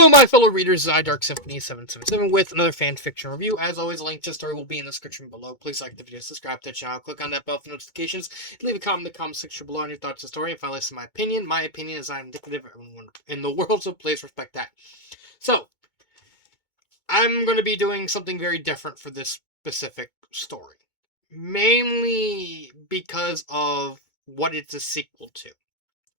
Hello, my fellow readers. I Dark Symphony 777 with another fan fiction review. As always, a link to the story will be in the description below. Please like the video, subscribe to the channel, click on that bell for notifications, leave a comment in the comment section below on your thoughts on the story, and finally, listen to my opinion. My opinion is I'm indicative of everyone in the world, so please respect that. So, I'm going to be doing something very different for this specific story, mainly because of what it's a sequel to.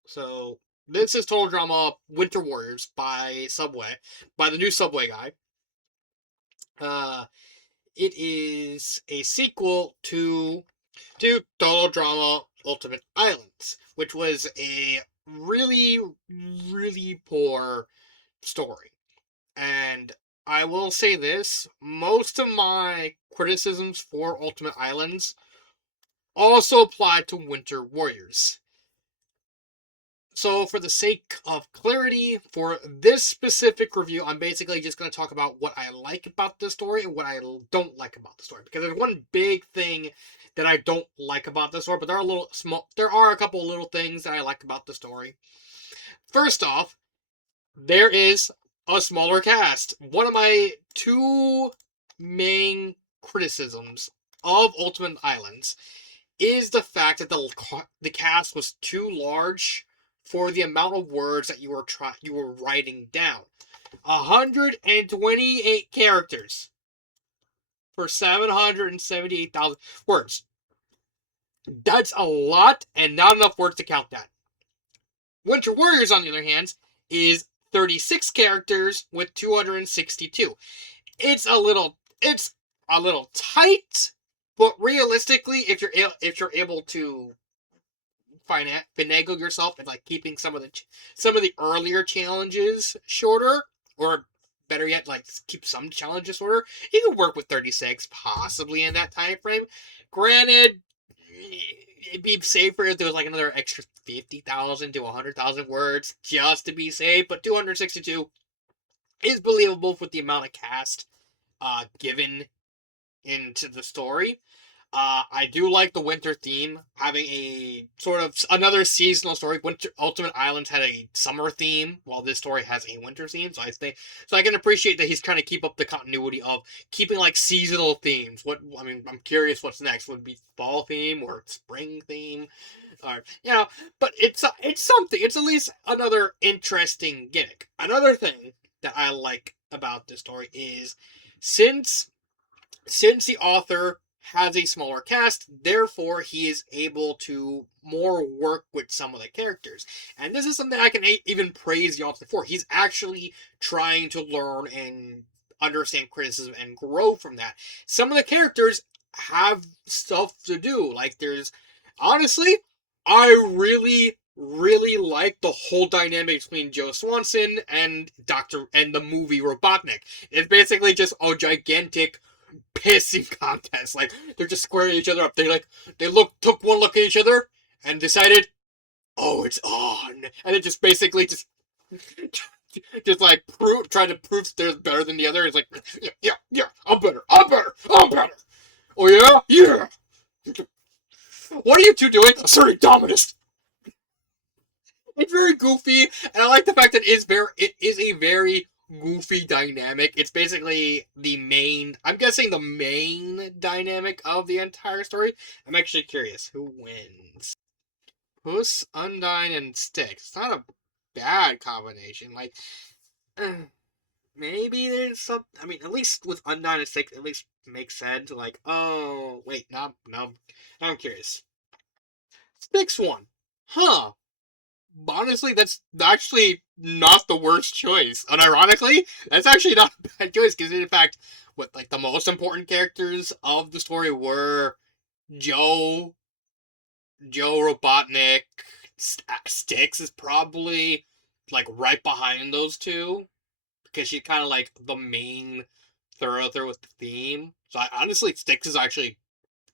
So, this is Total Drama Winter Warriors by the new Subway guy. It is a sequel to Total Drama Ultimate Islands, which was a really, really poor story. And I will say this, most of my criticisms for Ultimate Islands also apply to Winter Warriors. So, for the sake of clarity, for this specific review, I'm basically just going to talk about what I like about this story and what I don't like about the story. Because there's one big thing that I don't like about the story, but there are a couple little things that I like about the story. First off, there is a smaller cast. One of my two main criticisms of Ultimate Islands is the fact that the cast was too large for the amount of words that you were writing down. 128 characters for 778,000 words. That's a lot, and not enough words to count that. Winter Warriors, on the other hand, is 36 characters with 262. It's a little tight, but realistically, if you're able to finagle yourself and like keeping some of the earlier challenges shorter, or better yet, like keep some challenges shorter, you can work with 36 possibly in that time frame. Granted, it'd be safer if there was like another extra 50,000 to 100,000 words just to be safe, but 262 is believable with the amount of cast given into the story. I do like the winter theme, having a sort of another seasonal story. Ultimate Islands had a summer theme, while this story has a winter theme. So I can appreciate that he's trying to keep up the continuity of keeping like seasonal themes. I'm curious what's next. Would it be fall theme or spring theme, or But it's something. It's at least another interesting gimmick. Another thing that I like about this story is since the author has a smaller cast, therefore he is able to more work with some of the characters. And this is something I can even praise the author for. He's actually trying to learn and understand criticism and grow from that. Some of the characters have stuff to do. Like honestly, I really, really like the whole dynamic between Joe Swanson and the movie Robotnik. It's basically just a gigantic pissing contest. Like they're just squaring each other up. Took one look at each other and decided, oh, it's on, and it just basically just like try to prove they're better than the other. It's like, yeah, I'm better. Oh yeah. What are you two doing? Asserting dominance. It's very goofy, and I like the fact that it is a very goofy dynamic. It's basically I'm guessing the main dynamic of the entire story. I'm actually curious who wins. Puss, Undyne, and Styx. It's not a bad combination. Like, maybe there's some. I mean, at least with Undyne and Styx, at least makes sense. Like, oh wait, no, I'm curious. Styx won, huh? Honestly, that's actually not the worst choice. Unironically, that's actually not a bad choice, because in fact, what like the most important characters of the story were Joe, Robotnik. Styx is probably like right behind those two, because she's kind of like the main thoroughfare with the theme. So honestly, Styx is actually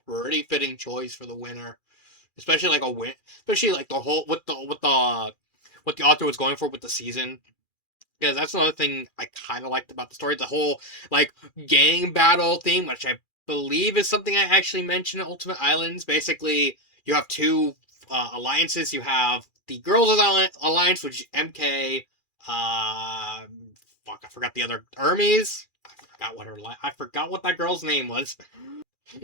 pretty fitting choice for the winner. Especially like especially like the whole what the author was going for with the season. Because that's another thing I kind of liked about the story. The whole like gang battle theme, which I believe is something I actually mentioned in Ultimate Islands. Basically, you have two alliances. You have the Girls Alliance, which is MK, forgot the other Hermes. I forgot what that girl's name was.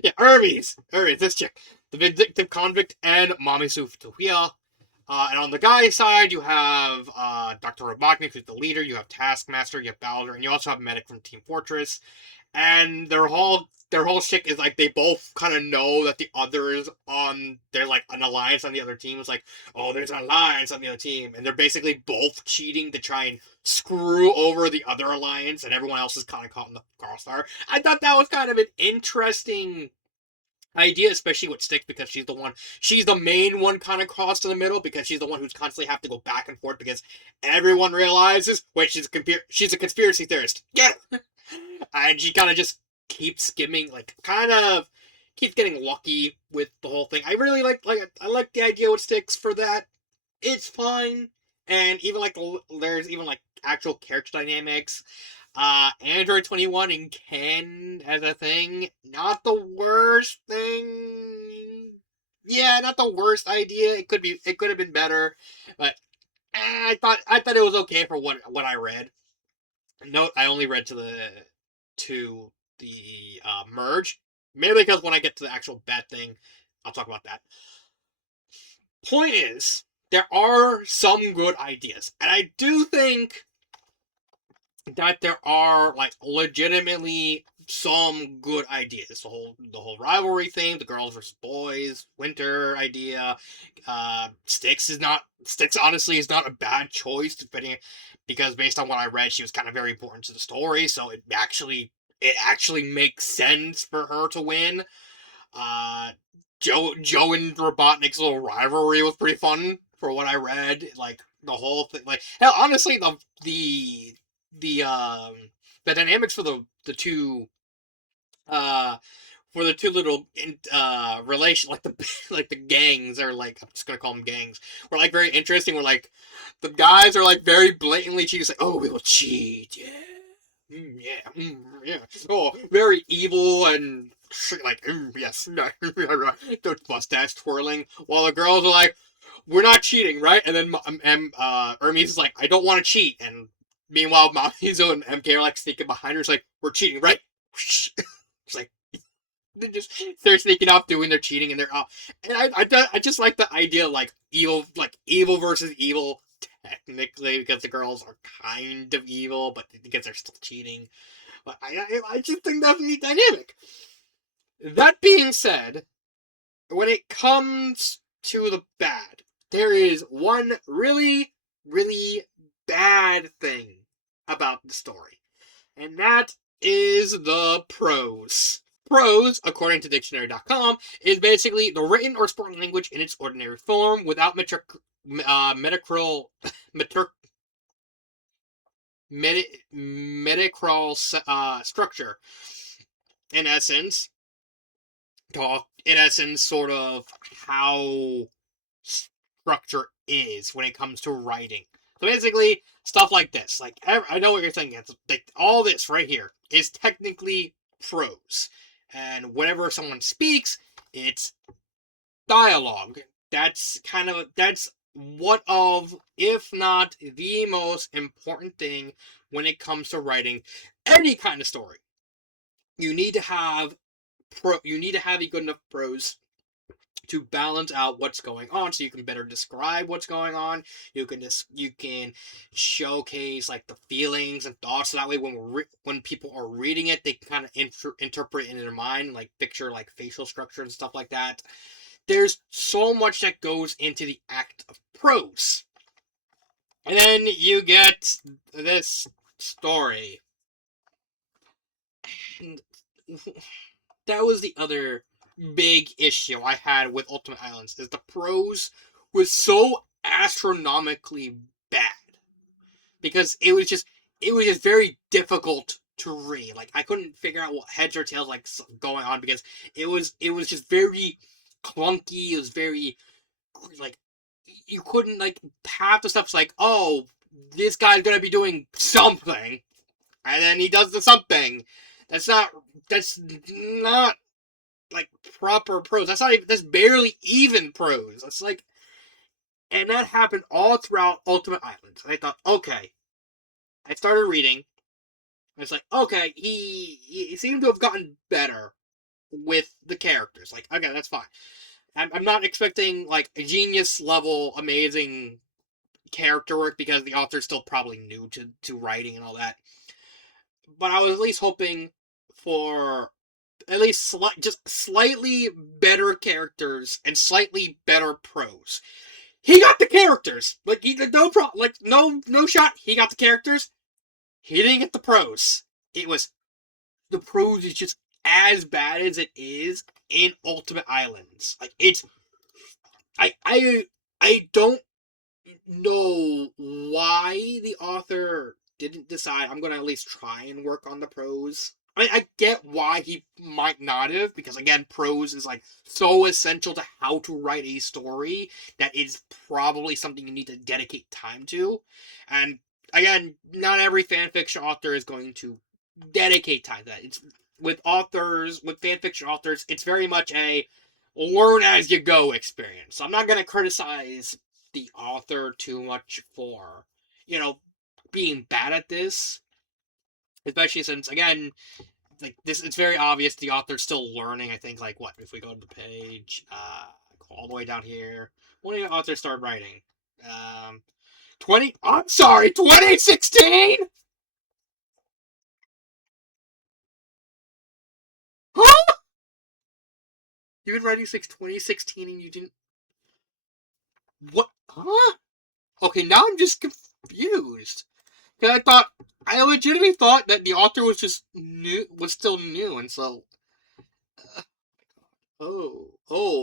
Yeah, Hermes. Hermes, this chick, the vindictive convict, and Mommy Sufia. And on the guy side, you have Dr. Robotnik, who's the leader. You have Taskmaster, you have Bowser, and you also have Medic from Team Fortress. And their whole shtick is like they both kind of know that the others on they're like an alliance on the other team is like, oh, there's an alliance on the other team, and they're basically both cheating to try and screw over the other alliance, and everyone else is kind of caught in the crossfire. I thought that was kind of an interesting idea, especially with Styx, because she's the main one kind of crossed in the middle, because she's the one who's constantly have to go back and forth because everyone realizes, wait, she's a conspiracy theorist. Yeah. And she kind of just keeps skimming, like, kind of keeps getting lucky with the whole thing. I really I like the idea with Styx for that. It's fine. And even like there's even like actual character dynamics. Android 21 and Ken as a thing, not the worst thing. Yeah, not the worst idea. It could have been better, but I thought it was okay for what I read. Note, I only read to the merge, mainly because when I get to the actual bad thing, I'll talk about that. Point is, there are some good ideas, and I do think that there are like legitimately some good ideas. The whole rivalry thing, the girls versus boys, winter idea. Styx honestly is not a bad choice, depending, because based on what I read, she was kind of very important to the story, so it actually makes sense for her to win. Uh, Joe and Robotnik's little rivalry was pretty fun for what I read. Like the whole thing, like hell, honestly, the the dynamics uh for the two little relation, like the like the gangs, are like, I'm just gonna call them gangs, were like very interesting. Where like the guys are like very blatantly cheating, like, oh, we will cheat, yeah. Yeah, yeah. Oh, very evil and like, yes, the mustache twirling, while the girls are like, we're not cheating, right? And then Hermes is like, I don't want to cheat, and meanwhile, Mamizo and MK are like sneaking behind her. It's like, we're cheating, right? It's like they're sneaking off doing their cheating, and they're off. And I just like the idea of like evil versus evil, technically, because the girls are kind of evil, but because they're still cheating. But I just think that's a neat dynamic. That being said, when it comes to the bad, there is one really, really bad thing about the story, and that is the prose. Prose, according to dictionary.com, is basically the written or spoken language in its ordinary form without metacral structure. In essence, sort of how structure is when it comes to writing. So basically, stuff like this. Like, I know what you're thinking. It's like all this right here is technically prose, and whenever someone speaks, it's dialogue. That's one of, if not the most important thing when it comes to writing any kind of story. You need to have you need to have a good enough prose to balance out what's going on, so you can better describe what's going on. You can showcase like the feelings and thoughts, so that way when people are reading it, they can kind of interpret it in their mind, like picture like facial structure and stuff like that. There's so much that goes into the act of prose. And then you get this story. And that was the other big issue I had with Ultimate Islands, is the prose was so astronomically bad, because it was just very difficult to read. Like, I couldn't figure out what heads or tails like going on, because it was just very clunky. It was very like, you couldn't, like, half the stuff's like, oh, this guy's gonna be doing something, and then he does the something. That's not like proper prose. That's barely even prose. That's like, and that happened all throughout Ultimate Islands. And I thought, okay. I started reading, It's like, okay, he seemed to have gotten better with the characters. Like, okay, that's fine. I'm not expecting like a genius level amazing character work because the author's still probably new to writing and all that. But I was at least hoping for at least just slightly better characters and slightly better prose. He got the characters, like he no problem, like no shot. He got the characters. He didn't get the prose. It was the prose is just as bad as it is in Ultimate Islands. Like it's I don't know why the author didn't decide I'm gonna at least try and work on the prose. I get why he might not have, because again, prose is like so essential to how to write a story that it's probably something you need to dedicate time to. And again, not every fanfiction author is going to dedicate time to that. It's with fanfiction authors, it's very much a learn as you go experience. So I'm not gonna criticize the author too much for, you know, being bad at this. Especially since again, like this it's very obvious the author's still learning. I think like what if we go to the page, all the way down here. When did the author start writing? 2016? Huh? You've been writing since 2016 and you didn't what huh? Okay, now I'm just confused. Cause I legitimately thought that the author was just new, was still new, and so, oh,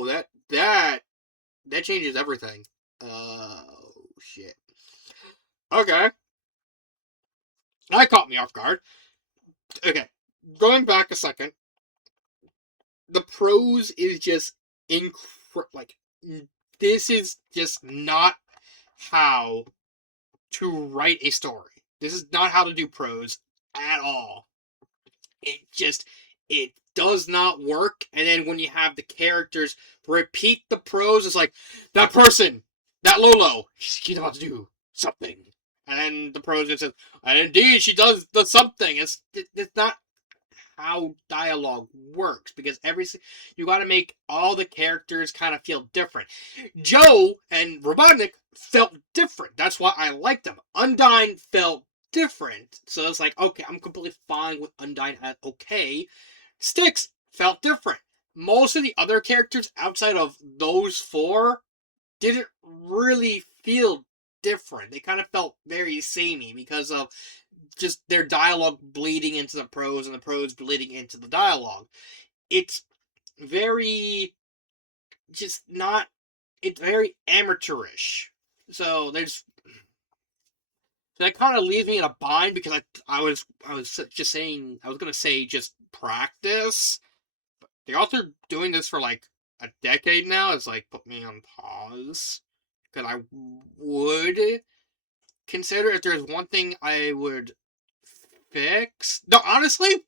that changes everything. Oh shit. Okay, that caught me off guard. Okay, going back a second, the prose is just like this is just not how to write a story. This is not how to do prose at all. It does not work. And then when you have the characters repeat the prose, it's like that person, that Lolo, she's about to do something, and then the prose just says, and indeed she does the something. It's not how dialogue works, because you got to make all the characters kind of feel different. Joe and Robotnik felt different. That's why I liked them. Undyne felt different. So it's like, okay, I'm completely fine with Undyne as okay. Styx felt different. Most of the other characters outside of those four didn't really feel different. They kind of felt very samey because of just their dialogue bleeding into the prose and the prose bleeding into the dialogue. It's very just not. It's very amateurish. So there's so that kind of leaves me in a bind because I was just saying I was gonna say just practice. The author doing this for like a decade now has like put me on pause because I would consider if there's one thing I would fix. No, honestly,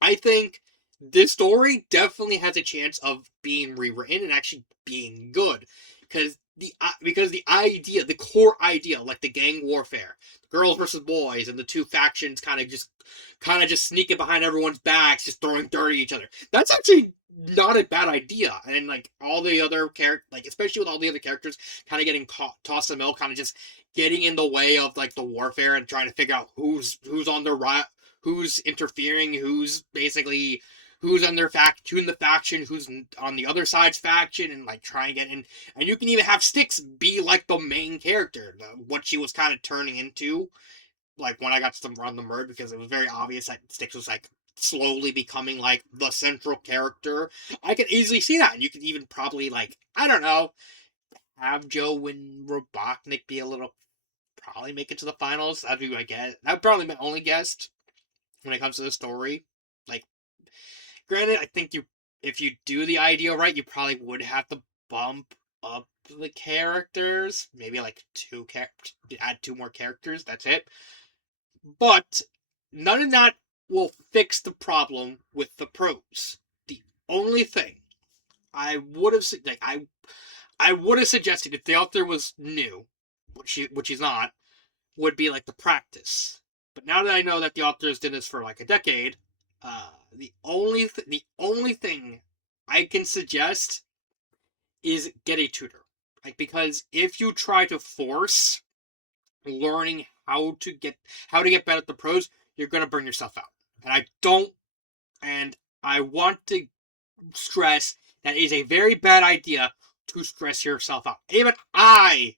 I think this story definitely has a chance of being rewritten and actually being good, because the idea, the core idea, like the gang warfare, girls versus boys, and the two factions kind of just sneaking behind everyone's backs, just throwing dirt at each other. That's actually not a bad idea, and like all the other characters, like especially with all the other characters, kind of getting tossed in the middle, kind of just getting in the way of like the warfare and trying to figure out who's on the right, who's interfering, who's basically who's on their who's in the faction, who's on the other side's faction, and like try and get in. And you can even have Styx be like the main character, what she was kind of turning into. Like when I got to run the Murd, because it was very obvious that Styx was like slowly becoming like the central character. I could easily see that, and you could even probably like I don't know, have Joe and Robotnik be a little probably make it to the finals. That'd be my guess. That'd probably be my only guess when it comes to the story. Like, granted, I think if you do the idea right, you probably would have to bump up the characters, maybe like add two more characters. That's it. But none of that will fix the problem with the prose. The only thing I would have like I would have suggested if the author was new, which he's not, would be like the practice. But now that I know that the authors did this for like a decade, the only thing I can suggest is get a tutor. Like, because if you try to force learning how to get better at the prose, you're gonna burn yourself out. And I don't and I want to stress that is a very bad idea to stress yourself out. Even I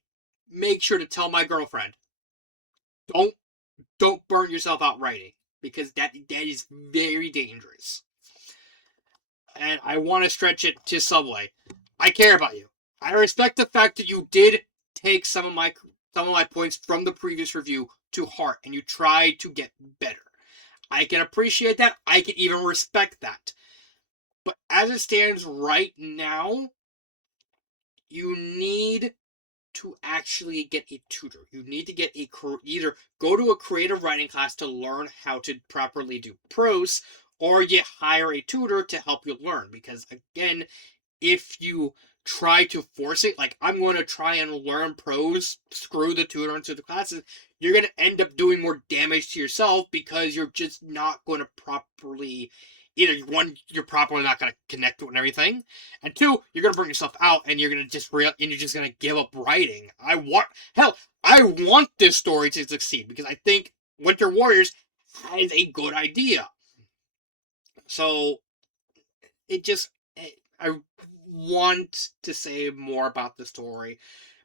make sure to tell my girlfriend, don't burn yourself out writing, because that is very dangerous. And I want to stretch it to Subway. I care about you. I respect the fact that you did take some of my points from the previous review to heart and you tried to get better. I can appreciate that. I can even respect that. But as it stands right now, you need to actually get a tutor. You need to get either go to a creative writing class to learn how to properly do prose, or you hire a tutor to help you learn. Because again, if you try to force it, like I'm going to try and learn prose, screw the tutor into the classes, you're going to end up doing more damage to yourself, because you're just not going to properly, either one, you're probably not going to connect with everything, and two, you're going to burn yourself out and you're going to just and you're just going to give up writing. I want this story to succeed, because I think Winter Warriors has a good idea. So I want to say more about the story,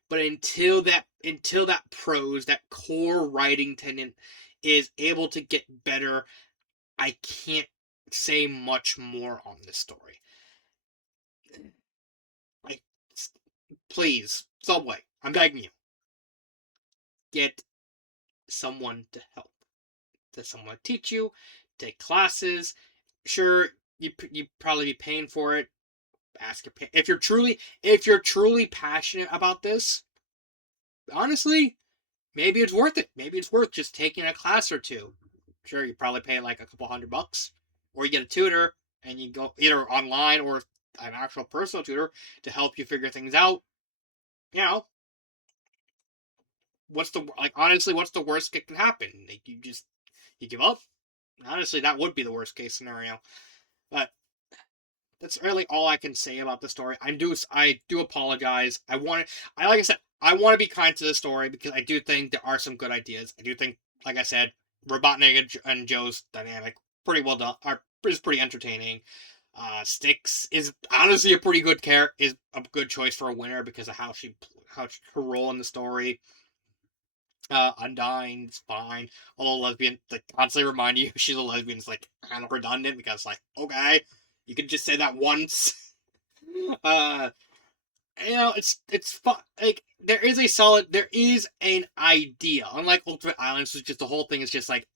but until that prose, that core writing tenant is able to get better, I can't say much more on this story. Like, please, Subway, I'm begging you, get someone to help. Get someone to teach you, take classes. Sure, you probably be paying for it. Ask your if you're truly passionate about this. Honestly, maybe it's worth it. Maybe it's worth just taking a class or two. Sure, you probably pay like a couple $100, or you get a tutor and you go either online or an actual personal tutor to help you figure things out. You know, honestly, what's the worst that can happen? Like, you give up. Honestly, that would be the worst case scenario. But that's really all I can say about the story. I do apologize. Like I said, I want to be kind to the story, because I do think there are some good ideas. I do think, like I said, Robotnik and Joe's dynamic is pretty entertaining. Styx is honestly a pretty good is a good choice for a winner, because of her role in the story. Undyne's fine, although lesbian, like, constantly remind you she's a lesbian is like kind of redundant, because like, okay, you could just say that once. uh it's fun. Like, there is an idea, unlike Ultimate Islands, which just the whole thing is just like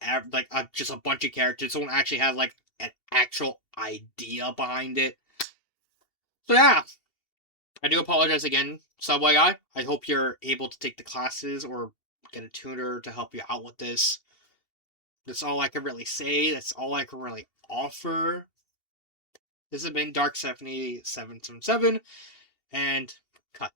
just a bunch of characters. Someone actually has like an actual idea behind it. So yeah, I do apologize again, Subway Guy. I hope you're able to take the classes or get a tutor to help you out with this. That's all I can really say. That's all I can really offer. This has been Dark 7777, and cut.